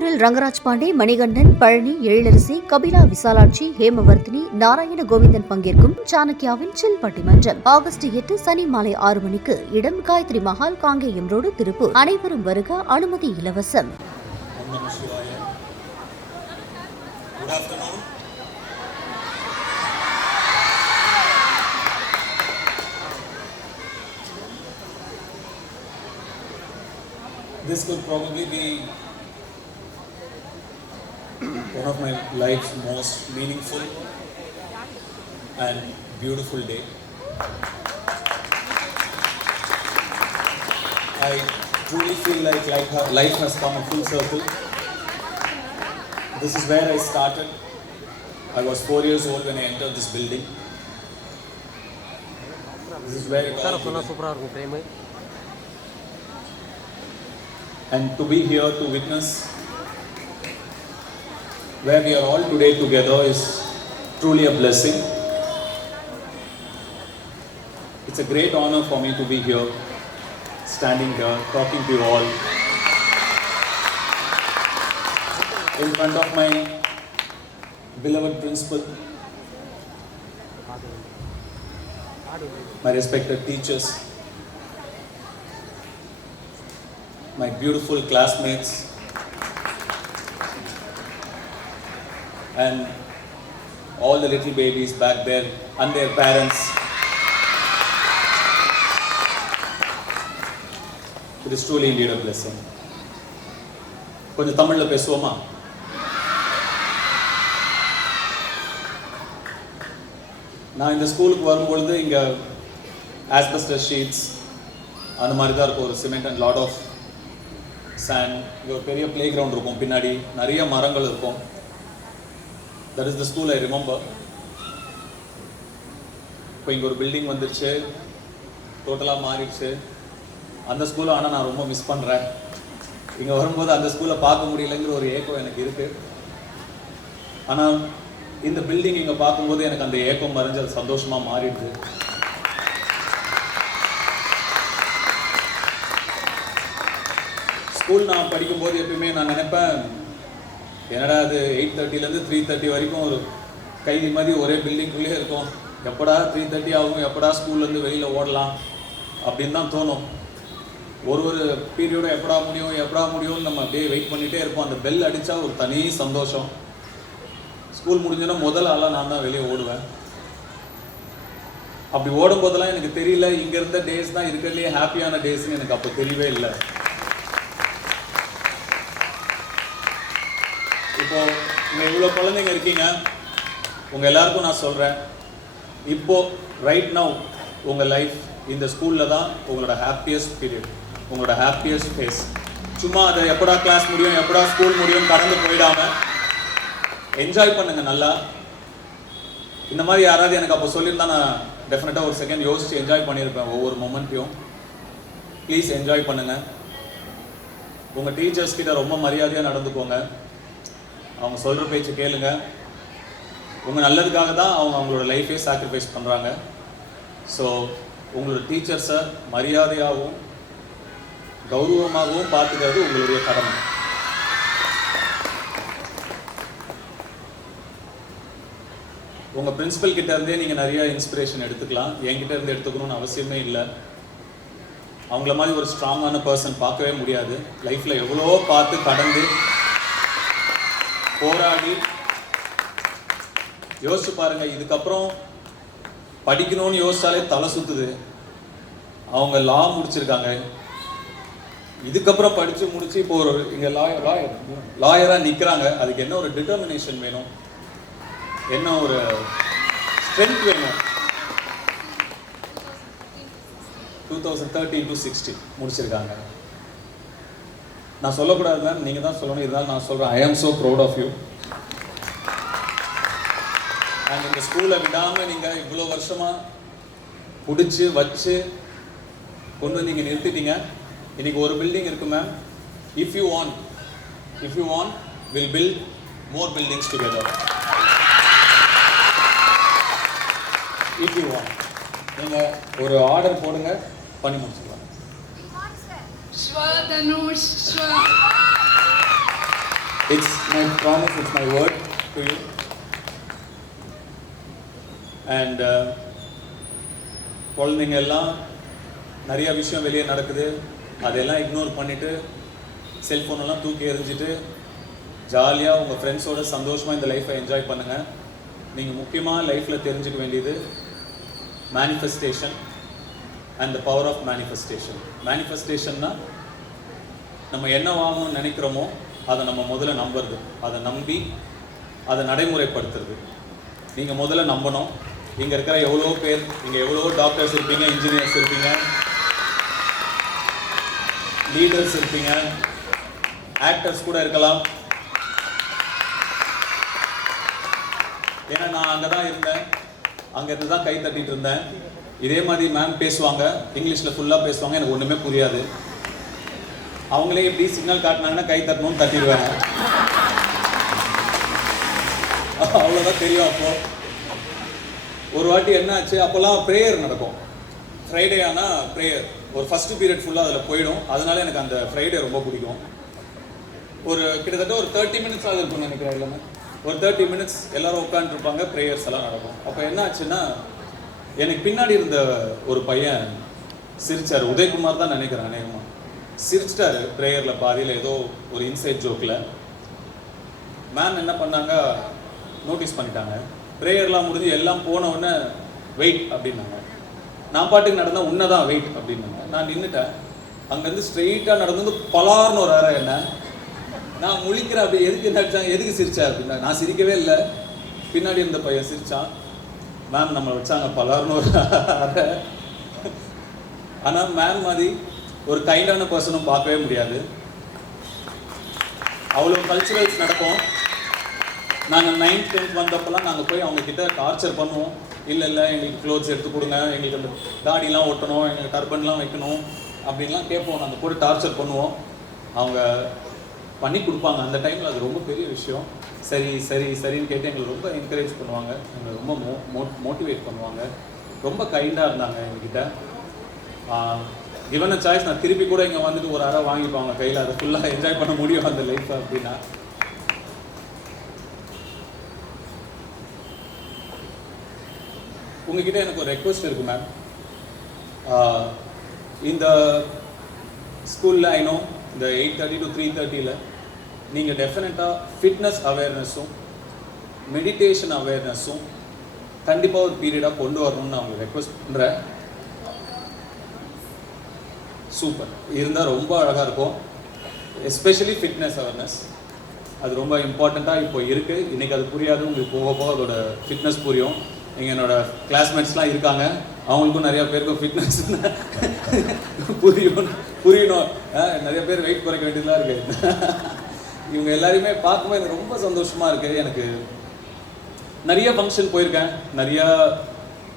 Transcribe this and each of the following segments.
திருப்பூரில் ரங்கராஜ் பாண்டே, மணிகண்டன், பழனி, எழிலரசி, கபிலா, விசாலாட்சி, ஹேமவர்த்தினி, நாராயண கோவிந்தன் பங்கேற்கும் சாணக்கியாவின் சில் பட்டிமன்றம் ஆகஸ்ட் 8 சனி மாலை 6 மணிக்கு. இடம் காயத்ரி மஹால், காங்கேயம் ரோடு, திருப்பூர். அனைவரும் வருக. அனுமதி இலவசம். This could probably be one of my life's most meaningful and beautiful day. I truly feel like life has come a full circle. This is where I started. I was 4 years old when I entered this building. This is where it all began. And to be here to witness where we are all today together is truly a blessing. It's a great honor for me to be here, standing here, talking to you all in front of my beloved principal, my respected teachers, my beautiful classmates, and all the little babies back there and their parents. It is truly indeed a blessing. கொஞ்சம் தமிழ்ல பேசுவோமா? நான் இந்த ஸ்கூலுக்கு வரும்பொழுது இங்க asbestos sheets அந்த மாதிரி தான் இருக்கும், ஒரு cement and lot of sand. இங்கே ஒரு பெரிய பிளே கிரவுண்ட் இருக்கும், பின்னாடி நிறைய மரங்கள் இருக்கும். That is the school I remember. இப்போ இங்கே ஒரு பில்டிங் வந்துருச்சு, டோட்டலாக மாறிடுச்சு அந்த ஸ்கூலை. ஆனால் நான் ரொம்ப மிஸ் பண்ணுறேன். இங்கே வரும்போது அந்த ஸ்கூலை பார்க்க முடியலைங்கிற ஒரு ஏக்கம் எனக்கு இருக்குது. ஆனால் இந்த பில்டிங் இங்கே பார்க்கும்போது எனக்கு அந்த ஏக்கம் மறைஞ்சு அது சந்தோஷமாக மாறிடுது. ஸ்கூல் நான் படிக்கும்போது எப்பயுமே நான் நினைப்பேன், என்னடா அது 8:30லேருந்து 3:30 வரைக்கும் ஒரு கைதி மாதிரி ஒரே பில்டிங்குள்ளே இருக்கும், எப்படா 3:30 ஆகும், எப்படா ஸ்கூல்லேருந்து வெளியில் ஓடலாம் அப்படின்னு தான் தோணும். ஒரு பீரியடும் எப்படா முடியும்னு நம்ம அப்படியே வெயிட் பண்ணிகிட்டே இருப்போம். அந்த பெல் அடித்தா ஒரு தனி சந்தோஷம். ஸ்கூல் முடிஞ்சோன்னா முதல் ஆளாக நான் தான் வெளியே ஓடுவேன். அப்படி ஓடும்போதெல்லாம் எனக்கு தெரியல, இங்கே இருந்த டேஸ் தான் இருக்கிறதுலே ஹாப்பியான டேஸ்ன்னு எனக்கு அப்போ தெரியவே இல்லை. இப்போ இங்கே இவ்வளோ குழந்தைங்க இருக்கீங்க, உங்கள் எல்லாருக்கும் நான் சொல்கிறேன், இப்போது ரைட் நவ் உங்கள் லைஃப் இந்த ஸ்கூலில் தான் உங்களோட ஹாப்பியஸ்ட் பீரியட், உங்களோட ஹாப்பியஸ்ட் ஃபேஸ். சும்மா அதை எப்படா கிளாஸ் முடியும், எப்படா ஸ்கூல் முடியும் கடந்து போயிடாமல் என்ஜாய் பண்ணுங்கள் நல்லா. இந்த மாதிரி யாராவது எனக்கு அப்போ சொல்லியிருந்தா நான் டெஃபினட்டாக ஒரு செகண்ட் யோசித்து என்ஜாய் பண்ணியிருப்பேன் ஒவ்வொரு மொமெண்ட்டையும். ப்ளீஸ் என்ஜாய் பண்ணுங்கள். உங்கள் டீச்சர்ஸ் கிட்ட ரொம்ப மரியாதையாக நடந்துக்கோங்க. அவங்க சொல்கிற பேச்சு கேளுங்க. உங்கள் நல்லதுக்காக தான் அவங்களோட லைஃபே சாக்ரிஃபைஸ் பண்ணுறாங்க. ஸோ உங்களோட டீச்சர்ஸை மரியாதையாகவும் கௌரவமாகவும் பார்த்துக்கிறது உங்களுடைய கடமை. உங்கள் பிரின்சிபல் கிட்ட இருந்தே நீங்கள் நிறைய இன்ஸ்பிரேஷன் எடுத்துக்கலாம். என்கிட்ட இருந்து எடுத்துக்கணும்னு அவசியமே இல்லை. அவங்கள மாதிரி ஒரு ஸ்ட்ராங்கான பர்சன் பார்க்கவே முடியாது. லைஃப்பில் எவ்வளோ பார்த்து கடந்து போராடி யோசிச்சு பாருங்க. இதுக்கப்புறம் படிக்கணும்னு யோசிச்சாலே தலை சுத்துது. அவங்க லா முடிச்சிருக்காங்க, இதுக்கப்புறம் படிச்சு முடிச்சு இப்போ ஒரு இங்க லாயரா நிக்கிறாங்க. அதுக்கு என்ன ஒரு டிட்டர்மினேஷன் வேணும், என்ன ஒரு ஸ்ட்ரென்த் வேணும். 2013 to 16 முடிச்சிருக்காங்க. நான் சொல்லக்கூடாதுன்னா நீங்கள் தான் சொல்லணும், இருந்தாலும் நான் சொல்கிறேன். I am so proud of you. And இந்த ஸ்கூலை விடாமல் நீங்கள் இவ்வளோ வருஷமாக பிடிச்சி வச்சு கொண்டு நீங்கள் நிறுத்திட்டீங்க. இன்றைக்கி ஒரு பில்டிங் இருக்குது ma'am. If you want will build more buildings together. If you want நீங்கள் ஒரு ஆர்டர் போடுங்க, பண்ணி முடிச்சுக்கலாம். It's my promise, it's my word to you. And குழந்தைங்க எல்லாம் நிறைய விஷயம் வெளியே நடக்குது, அதெல்லாம் இக்னோர் பண்ணிவிட்டு செல்ஃபோனெல்லாம் தூக்கி எறிஞ்சிட்டு ஜாலியாக உங்கள் ஃப்ரெண்ட்ஸோட சந்தோஷமாக இந்த லைஃப்பை என்ஜாய் பண்ணுங்கள். நீங்கள் முக்கியமாக லைஃப்பில் தெரிஞ்சுக்க வேண்டியது manifestation and the power of manifestation. மேனிஃபெஸ்டேஷன்னா நம்ம என்ன வாங்கணும்னு நினைக்கிறோமோ அதை நம்ம முதல்ல நம்புறது, அதை நம்பி அதை நடைமுறைப்படுத்துறது. நீங்கள் முதல்ல நம்பணும். இங்கே இருக்கிற எவ்வளோ பேர், இங்கே எவ்வளோ டாக்டர்ஸ் இருப்பீங்க, இன்ஜினியர்ஸ் இருப்பீங்க, லீடர்ஸ் இருப்பீங்க, ஆக்டர்ஸ் கூட இருக்கலாம். ஏன்னா நான் அங்கே தான் இருந்தேன், அங்கேருந்து தான் கை தட்டிகிட்டு இருந்தேன். இதே மாதிரி மேம் பேசுவாங்க, இங்கிலீஷில் ஃபுல்லாக பேசுவாங்க, எனக்கு ஒன்றுமே புரியாது. அவங்களே எப்படி சிக்னல் காட்டினாங்கன்னா கை தட்டணும்னு தட்டிடுவாங்க, அவ்வளோதான் தெரியும். அப்போது ஒரு வாட்டி என்ன ஆச்சு, அப்போல்லாம் ப்ரேயர் நடக்கும். ஃப்ரைடே ஆனால் ப்ரேயர் ஒரு ஃபஸ்ட்டு பீரியட் ஃபுல்லாக அதில் போயிடும். அதனால எனக்கு அந்த ஃப்ரைடே ரொம்ப பிடிக்கும். ஒரு கிட்டத்தட்ட ஒரு 30 minutes ஆகுது இருக்கும்னு நினைக்கிறேன். எல்லாமே ஒரு 30 minutes எல்லோரும் உட்காந்துருப்பாங்க, ப்ரேயர்ஸ் எல்லாம் நடக்கும். அப்போ என்ன ஆச்சுன்னா, எனக்கு பின்னாடி இருந்த ஒரு பையன் சிரிச்சார். உதயகுமார் தான் நினைக்கிறேன், அநேகமாக சிரிச்சிட்டாரு ப்ரேயரில் பாதியில், ஏதோ ஒரு இன்சைட் ஜோக்கில். மேம் என்ன பண்ணாங்க, நோட்டீஸ் பண்ணிட்டாங்க. ப்ரேயர்லாம் முடிஞ்சு எல்லாம் போன உடனே வெயிட் அப்படின்னாங்க. நான் பாட்டுக்கு நடந்தால் உன்னை தான் வெயிட் அப்படின்னாங்க. நான் நின்றுட்டேன். அங்கேருந்து ஸ்ட்ரெயிட்டாக நடந்து பலார்னு ஒரு அறை. என்ன நான் முழிக்கிறேன், அப்படி எதுக்கு நடிச்சாங்க, எதுக்கு சிரிச்சா அப்படின்னா, நான் சிரிக்கவே இல்லை, பின்னாடி இருந்த பையன் சிரித்தான். மேம் நம்மளை வச்சாங்க பலார்னு ஒரு அறை. ஆனால் மேம் மாதிரி ஒரு கைண்டான பர்சனும் பார்க்கவே முடியாது. அவ்வளோ கல்ச்சுரல்ஸ் நடக்கும். நாங்கள் 9th 10th வந்தப்பெல்லாம் நாங்கள் போய் அவங்கக்கிட்ட டார்ச்சர் பண்ணுவோம். இல்லை எங்களுக்கு க்ளோத்ஸ் எடுத்து கொடுங்க, எங்களுக்கு அந்த தாடிலாம் ஒட்டணும், எங்களுக்கு டர்பன்லாம் வைக்கணும் அப்படின்லாம் கேட்போம். நாங்கள் போய் டார்ச்சர் பண்ணுவோம். அவங்க பண்ணி கொடுப்பாங்க. அந்த டைமில் அது ரொம்ப பெரிய விஷயம். சரி சரி சரின்னு கேட்டு எங்களை ரொம்ப என்கரேஜ் பண்ணுவாங்க, எங்களை ரொம்ப மோட்டிவேட் பண்ணுவாங்க. ரொம்ப கைண்டாக இருந்தாங்க எங்ககிட்ட. கிவன் அ சாய்ஸ் நான் திருப்பி கூட இங்கே வந்துட்டு ஒரு அறை வாங்கிப்பாங்க கையில், அதை ஃபுல்லாக என்ஜாய் பண்ண முடியும் அந்த லைஃப்பை அப்படின்னா. உங்ககிட்ட எனக்கு ஒரு ரெக்வஸ்ட் இருக்குது மேம். இந்த ஸ்கூலில் ஐநோ இந்த 8:30 to 3:30 நீங்கள் டெஃபினட்டாக ஃபிட்னஸ் அவேர்னஸும் மெடிடேஷன் அவேர்னஸும் கண்டிப்பாக ஒரு பீரியடாக கொண்டு வரணும்னு நான் உங்களுக்கு ரெக்வஸ்ட் பண்ணுறேன். சூப்பர் இருந்தால் ரொம்ப அழகாக இருக்கும். எஸ்பெஷலி ஃபிட்னஸ் அவேர்னஸ் அது ரொம்ப இம்பார்ட்டண்ட்டாக இப்போ இருக்குது. இன்றைக்கி அது புரியாது, உங்களுக்கு போக போக அதோட ஃபிட்னஸ் புரியும். இங்கே என்னோடய கிளாஸ்மேட்ஸ்லாம் இருக்காங்க, அவங்களுக்கும் நிறையா பேருக்கும் ஃபிட்னஸ் புரியணும். நிறைய பேர் வெயிட் குறைக்க வேண்டியதெல்லாம் இருக்குது. இவங்க எல்லாரையுமே பார்க்கும்போது எனக்கு ரொம்ப சந்தோஷமாக இருக்குது. எனக்கு நிறைய ஃபங்க்ஷன் போயிருக்கேன்,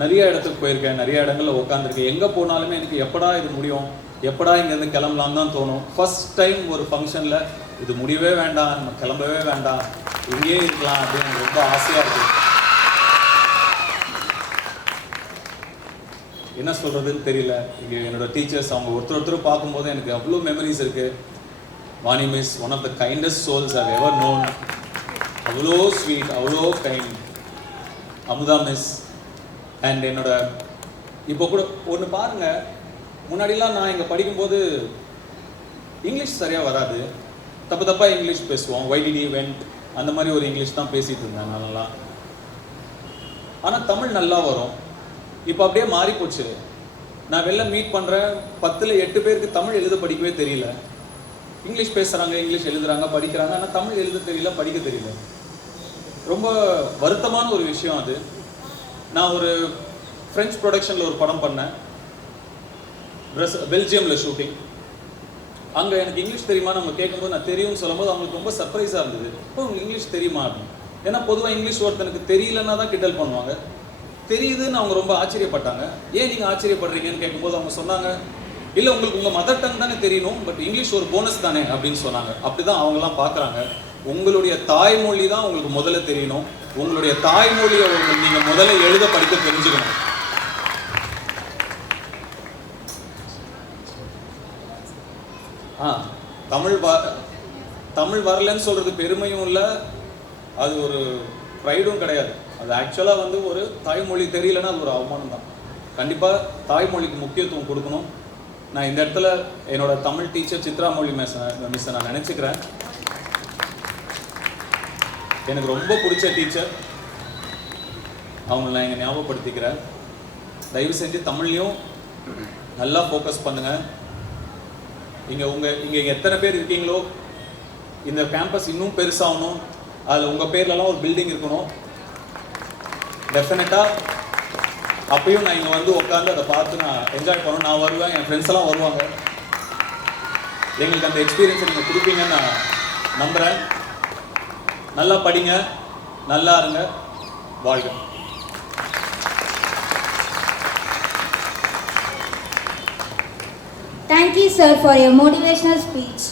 நிறைய இடத்துக்கு போயிருக்கேன், நிறைய இடங்களில் உட்காந்துருக்கேன். எங்கே போனாலுமே எனக்கு எப்படா இது முடியும், எப்படா இங்கேருந்து கிளம்பலான்னு தான் தோணும். ஃபஸ்ட் டைம் ஒரு ஃபங்க்ஷனில் இது முடியவே வேண்டாம், நம்ம கிளம்பவே வேண்டாம், இங்கேயே இருக்கலாம் அப்படின்னு எனக்கு ரொம்ப ஆசையாக இருக்குது. என்ன சொல்கிறதுன்னு தெரியல. இங்கே என்னோடய டீச்சர்ஸ் அவங்க ஒருத்தர் பார்க்கும்போது எனக்கு அவ்வளோ மெமரிஸ் இருக்குது. Vani miss one of the kindest souls I ever known. அவ்வளோ ஸ்வீட், அவ்வளோ கைண்ட். அமுதா மிஸ் அண்ட் என்னோட இப்போ கூட ஒன்று பாருங்கள், முன்னாடிலாம் நான் இங்கே படிக்கும்போது இங்கிலீஷ் சரியாக வராது, தப்பாக இங்கிலீஷ் பேசுவோம். YDD வெண்ட் அந்த மாதிரி ஒரு இங்கிலீஷ் தான் பேசிகிட்டு இருந்தேன் நான் நல்லா. ஆனால் தமிழ் நல்லா வரும். இப்போ அப்படியே மாறி போச்சு. நான் வெளில மீட் பண்ணுறேன், 10ல் 8 பேருக்கு தமிழ் எழுத படிக்கவே தெரியல. இங்கிலீஷ் பேசுகிறாங்க, இங்கிலீஷ் எழுதுகிறாங்க, படிக்கிறாங்க, ஆனால் தமிழ் எழுத தெரியல, படிக்க தெரியல. ரொம்ப வருத்தமான ஒரு விஷயம் அது. நான் ஒரு ஃப்ரெஞ்ச் ப்ரொடக்ஷனில் ஒரு படம் பண்ணேன், பெல்ஜியமில் ஷூட்டிங். அங்கே எனக்கு இங்கிலீஷ் தெரியுமா நம்ம கேட்கும்போது நான் தெரியும்னு சொல்லும்போது அவங்களுக்கு ரொம்ப சர்ப்ரைஸாக இருந்தது. இப்போ உங்களுக்கு இங்கிலீஷ் தெரியுமா அப்படின்னு. ஏன்னா பொதுவாக இங்கிலீஷ் ஒருத்தனுக்கு தெரியலன்னா தான் கிண்டல் பண்ணுவாங்க. தெரியுதுன்னு அவங்க ரொம்ப ஆச்சரியப்பட்டாங்க. ஏன் நீங்கள் ஆச்சரியப்படுறீங்கன்னு கேட்கும்போது அவங்க சொன்னாங்க, இல்லை உங்களுக்கு உங்கள் மதர் டங் தானே தெரியணும், பட் இங்கிலீஷ் ஒரு போனஸ் தானே அப்படின்னு சொன்னாங்க. அப்படி தான் அவங்களாம் பார்க்குறாங்க. உங்களுடைய தாய்மொழி தான் உங்களுக்கு முதல்ல தெரியணும். உங்களுடைய தாய்மொழியை நீங்கள் முதல்ல எழுத படிக்க தெரிஞ்சுக்கணும். தமிழ் வரலன்னு சொல்கிறது பெருமையும் இல்லை, அது ஒரு ப்ரைடும் கிடையாது. அது ஆக்சுவலாக வந்து ஒரு தாய்மொழி தெரியலன்னா அது ஒரு அவமானம் தான். கண்டிப்பாக தாய்மொழிக்கு முக்கியத்துவம் கொடுக்கணும். நான் இந்த இடத்துல என்னோட தமிழ் டீச்சர் சித்ரா மொழி மிஸ்ஸை நான் நினச்சிக்கிறேன். எனக்கு ரொம்ப பிடிச்ச டீச்சர், அவங்கள நான் இங்கே ஞாபகப்படுத்திக்கிறேன். தயவு செஞ்சு தமிழ்லையும் நல்லா ஃபோக்கஸ் பண்ணுங்கள். இங்கே எத்தனை பேர் இருக்கீங்களோ, இந்த கேம்பஸ் இன்னும் பெருசாகணும், அதில் உங்கள் பேர்லலாம் ஒரு பில்டிங் இருக்கணும். டெஃபினட்டாக அப்பயும் நான் இங்கே வந்து உட்காந்து அதை பார்த்து நான் என்ஜாய் பண்ணணும். நான் வருவேன், என் ஃப்ரெண்ட்ஸ் எல்லாம் வருவாங்க. எங்களுக்கு அந்த எக்ஸ்பீரியன்ஸை நீங்கள் கொடுப்பீங்கன்னு நான் நம்புகிறேன். நல்லா படிங்க, நல்லா இருங்க, வாழ்க. Thank you, sir, for your motivational speech.